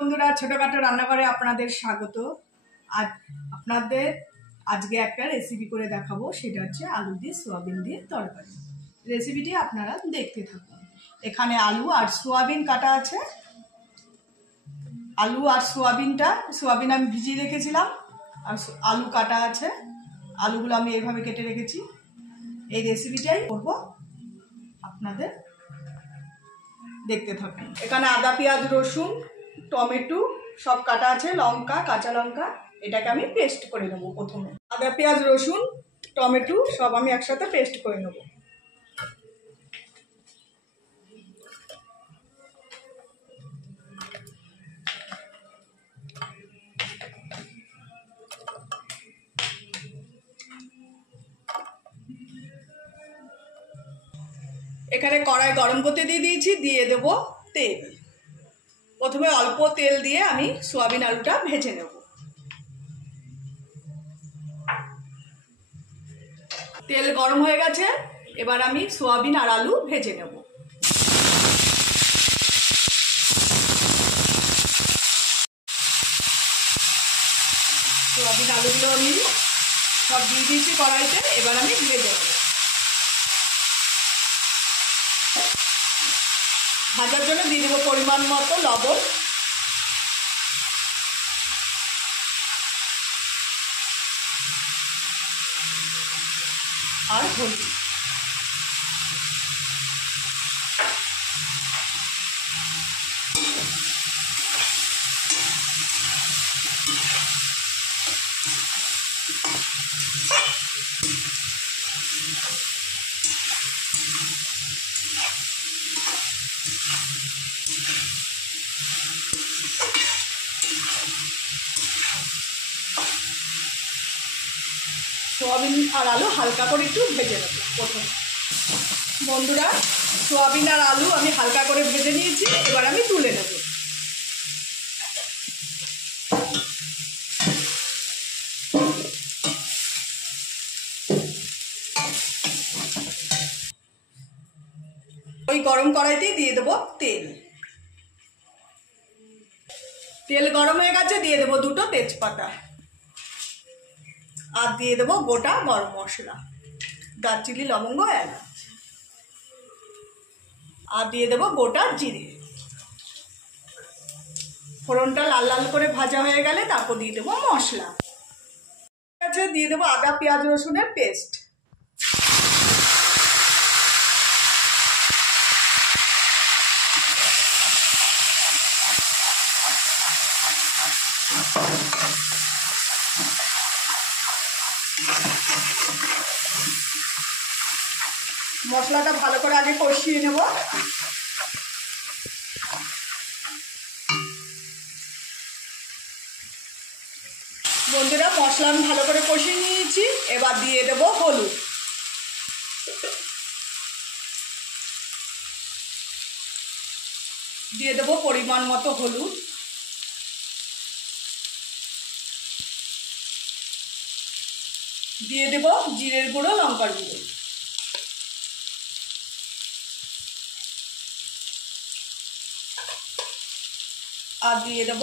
বন্ধুরা, ছোটখাটো রান্নাঘরে আপনাদের স্বাগত। আজ আপনাদের আজকে একটা রেসিপি করে দেখাবো, সেটা হচ্ছে আলু দিয়ে সোয়াবিন দিয়ে তরকারি। রেসিপিটি আপনারা দেখতে থাকুন। এখানে আলু আর সোয়াবিন কাটা আছে। আলু আর সোয়াবিন আমি ভিজিয়ে রেখেছিলাম, আর আলু কাটা আছে। আলুগুলো আমি এইভাবে কেটে রেখেছি। এই রেসিপিটাই করবো, আপনাদের দেখতে থাকুন। এখানে আদা, পেঁয়াজ, রসুন, টমেটো সব কাটা আছে, লঙ্কা, কাঁচা লঙ্কা। এটাকে আমি পেস্ট করে নেবো। প্রথমে আদা, পেঁয়াজ, রসুন, টমেটো সব আমি একসাথে পেস্ট করে নেবো। এখানে কড়াই গরম করতে দিয়ে দিয়েছি, দিয়ে দেবো তেল। প্রথমে অল্প তেল দিয়ে আমি সোয়াবিন আলুটা ভেজে নেব। তেল গরম হয়ে গেছে, এবার আমি সোয়াবিন আর আলু ভেজে নেব। সোয়াবিন আলুগুলো আমি সব দিয়ে দিয়েছি কড়াইতে, এবার আমি ভেজে নেব। ভাজার জন্য দিয়ে দেবো পরিমাণ মতো লবণ, আর হলুদ। সোয়াবিন আর আলু হালকা করে একটু ভেজে নেব প্রথমে। বন্ধুরা, সোয়াবিন আর আলু আমি হালকা করে ভেজে নিয়েছি, এবার আমি তুলে নেব। ওই গরম কড়াইতেই দিয়ে দেবো তেল। তেল গরম হয়ে গেছে, দিয়ে দেবো দুটো তেজপাতা, আর দিয়ে দেবো গোটা গরম মশলা, দারচিনি, লবঙ্গ, এলাচ, আর দিয়ে দেবো গোটা জিরে। ফোড়নটা লাল লাল করে ভাজা হয়ে গেলে তারপর দিয়ে দেবো মশলা। ঠিক আছে, দিয়ে দেবো আদা, পেঁয়াজ, রসুনের পেস্ট। মশলাটা ভালো করে আগে কষিয়ে নেব। বন্ধুরা, মশলা আমি ভালো করে কষিয়ে নিয়েছি, এবার দিয়ে দেব হলুদ। দিয়ে দেব পরিমাণ মতো হলুদ। দিয়ে দেব জিরের গুঁড়ো, লঙ্কার গুঁড়ো, আর দিয়ে দেব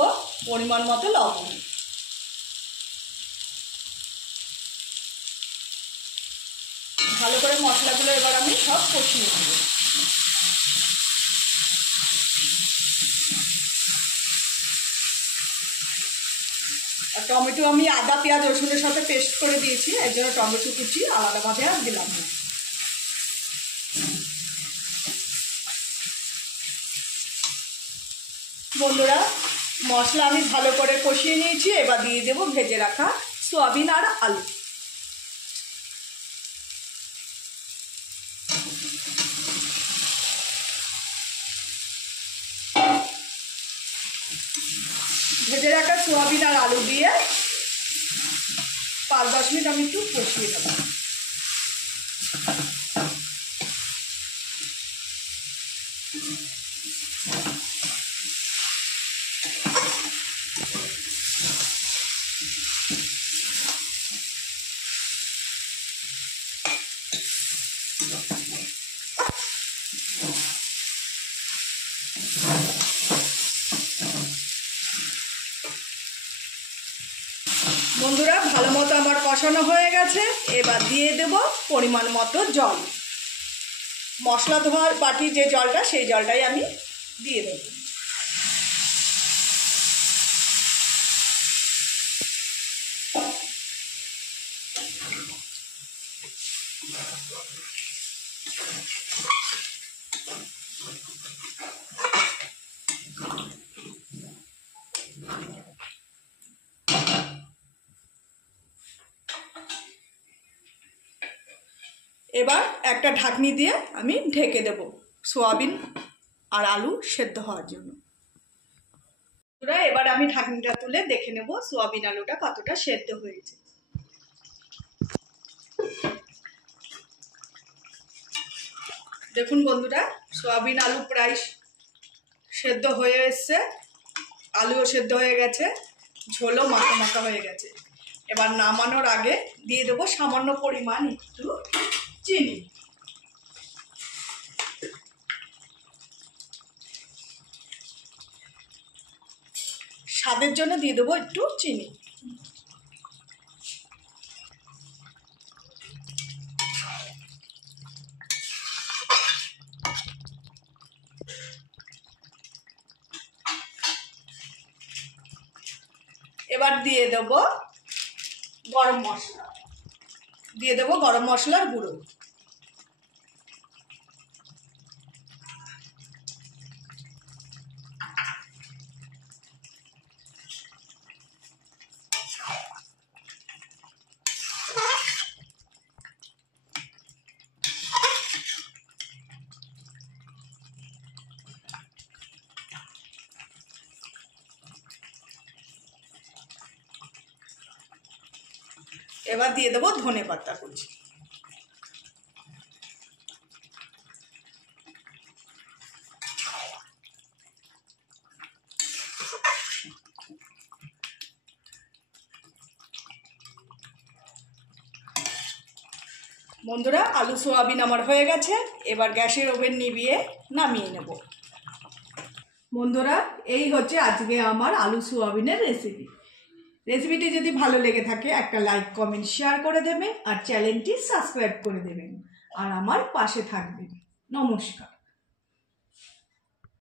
পরিমাণ মতো লবণ। ভালো করে মশলাগুলো এবার আমি সব কষিয়ে নেব। আর টমেটো আমি আদা, পেঁয়াজ, রসুনের সাথে পেস্ট করে দিয়েছি, এর জন্য টমেটো কুচি আলাদাভাবে আর দিলাম না। বন্ধুরা, মশলা আমি ভালো করে কষিয়ে নিয়েছি, এবার দিয়ে দেব ভেজে রাখা সোয়াবিন আর আলু। ভেজে রাখা সোয়াবিন আর আলু দিয়ে 5-10 মিনিট আমি একটু কষিয়ে নেব। বন্ধুরা ভালো মতো আমার কষানো হয়ে গেছে, এবার দিয়ে দেব পরিমাণ মতো জল। মশলা ধোয়ার বাটির যে জলটা, সেই জলটাই আমি দিয়ে দেব। এবার একটা ঢাকনি দিয়ে আমি ঢেকে দেব সোয়াবিন আর আলু সেদ্ধ হওয়ার জন্য। এবার আমি ঢাকনিটা তুলে দেখে নেব সোয়াবিন আলুটা কতটা সেদ্ধ হয়েছে। দেখুন বন্ধুরা, সোয়াবিন আলু প্রায় সেদ্ধ হয়ে এসছে, আলুও সেদ্ধ হয়ে গেছে, ঝোলও মাখা মাখা হয়ে গেছে। এবার নামানোর আগে দিয়ে দেবো সামান্য পরিমাণ একটু চিনি। স্বাদের জন্য দিয়ে দেবো একটু চিনি। এবার দিয়ে দেবো গরম মশলা, দিয়ে দেবো গরম মশলার গুঁড়ো। এবার দিয়ে দেবো ধনে পাতা কুচি। বন্ধুরা আলু সোয়াবিন আমার হয়ে গেছে, এবার গ্যাসের ওভেন নিভিয়ে নামিয়ে নেব। বন্ধুরা এই হচ্ছে আজকে আমার আলু সোয়াবিনের রেসিপি। রেসিপিটি যদি ভালো লেগে থাকে একটা লাইক কমেন্ট শেয়ার করে দেবেন, আর চ্যানেলটি সাবস্ক্রাইব করে দেবেন, আর আমার পাশে থাকবেন। নমস্কার।